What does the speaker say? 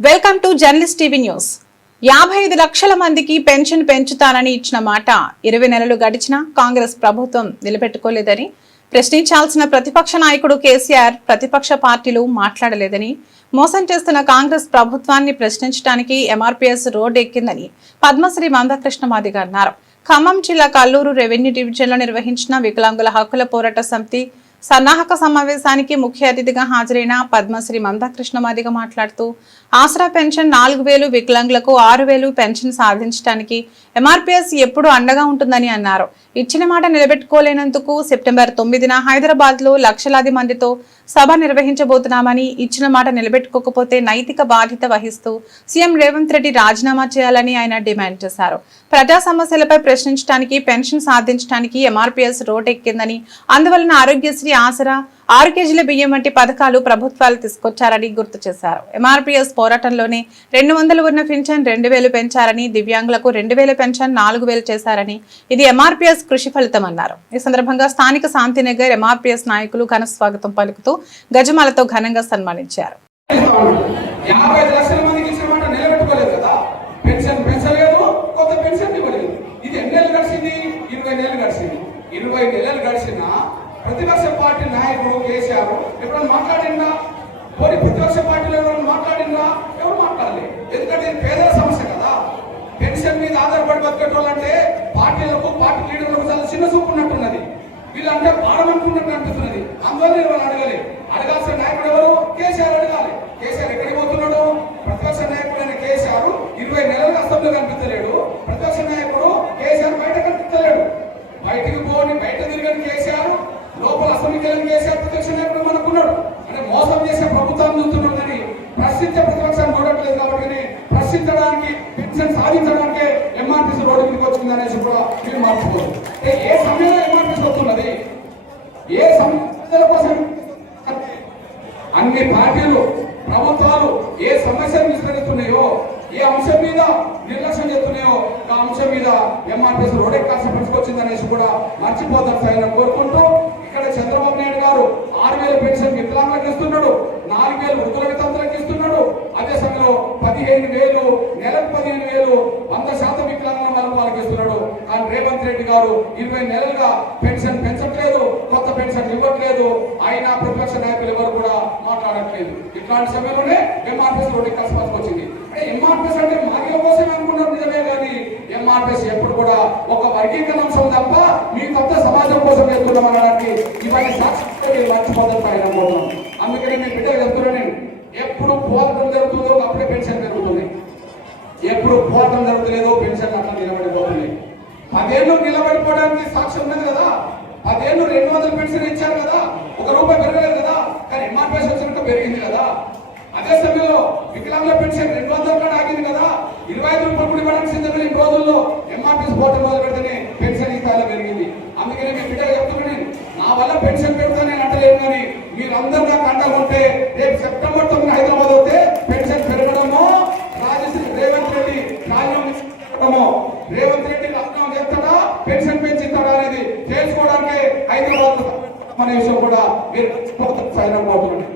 Welcome to journalist TV news. యాభై ఐదు లక్షల మందికి పెన్షన్ పెంచుతానని ఇచ్చిన మాట ఇరవై నెలలు గడిచినా కాంగ్రెస్ ప్రభుత్వం నిలబెట్టుకోలేదని ప్రశ్నించాల్సిన ప్రతిపక్ష నాయకుడు కేసీఆర్ ప్రతిపక్ష పార్టీలు మాట్లాడలేదని మోసం చేస్తున్న కాంగ్రెస్ ప్రభుత్వాన్ని ప్రశ్నించడానికి ఎంఆర్పీఎస్ రోడ్ ఎక్కిందని పద్మశ్రీ మందకృష్ణ మాదిగ అన్నారు. ఖమ్మం జిల్లా కల్లూరు రెవెన్యూ డివిజన్లో నిర్వహించిన వికలాంగుల హక్కుల పోరాట సమితి సన్నాహక సమావేశానికి ముఖ్య అతిథిగా హాజరైన పద్మశ్రీ మమతా కృష్ణమాదిగ మాట్లాడుతూ ఆసరా పెన్షన్ నాలుగు వేలు వికలాంగులకు ఆరు వేలు పెన్షన్ సాధించడానికి ఎంఆర్పీఎస్ ఎప్పుడు అండగా ఉంటుందని అన్నారు. ఇచ్చిన మాట నిలబెట్టుకోలేనందుకు సెప్టెంబర్ తొమ్మిదిన హైదరాబాద్లో లక్షలాది మందితో సభ నిర్వహించబోతున్నామని ఇచ్చిన మాట నిలబెట్టుకోకపోతే నైతిక బాధ్యత వహిస్తూ సీఎం రేవంత్ రెడ్డి రాజీనామా చేయాలని ఆయన డిమాండ్ చేశారు. ప్రజా సమస్యలపై ప్రశ్నించడానికి పెన్షన్ సాధించడానికి ఎంఆర్పీఎస్ రోడ్ ఎక్కిందని అందువలన ఆరోగ్యశ్రీ ఆసరా ఆరు కేజీల బియ్యం వంటి పథకాలు ప్రభుత్వాలు తీసుకొచ్చారని గుర్తు చేశారు. ఎంఆర్పీఎస్ పోరాటంలోనే రెండు వందలు ఉన్న పెన్షన్ రెండు వేలు పెంచారని దివ్యాంగులకు రెండు వేల పెన్షన్ నాలుగు వేలు చేశారని ఇది ఎంఆర్పీఎస్ కృషి ఫలితం అన్నారు. ఈ సందర్భంగా స్థానిక శాంతినగర్ ఎంఆర్పీఎస్ నాయకులు ఘన స్వాగతం పలుకుతూ గజమాలతో ఘనంగా సన్మానించారు యాభై ఐదు లక్షల మందికి ఇచ్చిన మాట నిలబెట్టుకోలేదు కదా పెన్షన్ పెంచలేదు కొత్త పెన్షన్ ఇవ్వలేదు ఇది ఎన్ని నెలలు గడిచింది ఇరవై నెలలు గడిచింది ఇరవై నెలలు గడిచిన ప్రతిపక్ష పార్టీ నాయకుడు కేసీఆర్ ఎప్పుడైనా మాట్లాడిందా? పోనీ ప్రతిపక్ష పార్టీలో ఎవరైనా మాట్లాడిందా? ఎవరు మాట్లాడలే ఎందుకంటే ఇది పేదల సమస్య కదా. పెన్షన్ మీద ఆధారపడి బతికేటోళ్ళంటే పార్టీలకు పార్టీ లీడర్లకు చాలా చిన్న చూపు ఉన్నట్టున్నది. వీళ్ళంటే పాడమనుకున్నట్టు అనిపిస్తున్నది. అందువల్ల నేను వాళ్ళు అడగలే అడగాల్సిన నాయకుడు ఎవరు? కేసీఆర్ అడగాలి. కేసీఆర్ ఎక్కడికి పోతున్నాడు? ప్రతిపక్ష నాయకుడైన కేసీఆర్ ఇరవై నెలల అసెంబ్లీ కనిపించలేడు. ప్రతిపక్ష నాయకుడు కేసీఆర్ బయట కనిపించలేడు. బయటికి పోని బయట తిరిగిన కేసీఆర్ లోపల అసెంబ్లీకి చేసే కేసీఆర్ ప్రతిపక్ష నాయకుడు మనకున్నాడు. అంటే మోసం చేసే ప్రభుత్వాన్ని చూస్తున్నాడు కానీ ప్రశ్నించే ప్రతిపక్షాన్ని చూడట్లేదు కాబట్టి ప్రశ్నించడానికి పెన్షన్ సాధించడానికి ఎంఆర్టీసీ రోడ్డు మీదకి వచ్చింది అనేసి కూడా మీరు మార్చుకోరు అంటే ఏ సమయంలో ఎంఆర్టీసీ వస్తున్నది? ఏ సమస్యల కోసం? అన్ని పార్టీలు ప్రభుత్వాలు ఏ సమస్యను విస్తరిస్తున్నాయో ఏ అంశం మీద నిర్లక్ష్యం చేస్తున్నాయో ఆ అంశం మీద ఎంఆర్పీఎస్ రోడ్ ఎక్కాల్సిన పరిస్థితి అనేసి కూడా మర్చిపోతారు సార్ కోరుకుంటూ ఇక్కడ చంద్రబాబు నాయుడు గారు ఆరు వేల పెన్షన్ వికలాంగులకు ఇస్తున్నాడు. నాలుగు వేలు వృద్ధుల వితంతులకు ఇస్తున్నాడు. అదే సమయంలో పదిహేను వేలు నెలకు పదిహేను వేలు వంద శాతం వికలాంగుల వాళ్ళకు వాళ్ళకి ఇస్తున్నాడు. కానీ రేవంత్ రెడ్డి గారు ఇరవై నెలలుగా పెన్షన్ పెంచట్లేదు కొత్త పెన్షన్ ఇవ్వట్లేదు. ఆయన ప్రతిపక్ష నాయకులు ఎవరు కూడా మాట్లాడట్లేదు. ఇట్లాంటి సమయంలోనే ఎంఆర్పీఎస్ రోడ్డు కలిసి వచ్చింది. అంటే ఎంఆర్పీఎస్ అంటే మాగిల కోసం అనుకున్నాం నిజమే కానీ ఎంఆర్పిఎస్ ఎప్పుడు కూడా ఒక వర్గీకరణ అంశం తప్ప మీ కొత్త సమాజం కోసం వెళ్తున్నాం అనడానికి ఇవన్నీ సాక్షి మర్చిపోతారు ఆయన అనుకుంటున్నాం అందుకనే నేను బిడ్డ చెప్తున్నాను ఎప్పుడు పోరాటం జరుగుతుందో అప్పుడే పెన్షన్ పెరుగుతుంది. ఎప్పుడు పోరాటం జరుగుతలేదో పెన్షన్ అట్లా నిలబడిపోతుంది పదేళ్ళు నిలబడిపోవడానికి సాక్ష్యం లేదు కదా. పదేళ్ళు రెండు వందల పెన్షన్ ఇచ్చారు కదా. ఒక రూపాయి పెరగలేదు కదా. కానీ ఎంఆర్పిఎస్ వచ్చినట్టు పెరిగింది కదా. అదే సమయంలో వికలాంగుల పెన్షన్ రెండు వందల కూడా ఆగింది కదా. ఇరవై ఐదు రూపాయలు కూడా ఇవ్వడానికి సిద్ధమైన ఈ రోజుల్లో ఎంఆర్పీఎస్ పోర్టల్ మొదలు పెడితేనే పెన్షన్ ఈ స్థాయిలో పెరిగింది. అందుకనే మీ బిడ్డ చెప్తున్నాను నా వల్ల పెన్షన్ పెడతా మీరందరూ నాకు అండగా ఉంటే రేపు సెప్టెంబర్ తొమ్మిది హైదరాబాద్ వస్తే పెన్షన్ పెరగడమో రాజశ్రీ రేవంత్ రెడ్డి రాజ్యం రేవంత్ రెడ్డి రాజీనామా చేస్తాడా పెన్షన్ పెంచుతాడా అనేది తెలుసుకోవడానికి హైదరాబాద్ అనే విషయం కూడా మీరు సైన్ అవుతున్నారు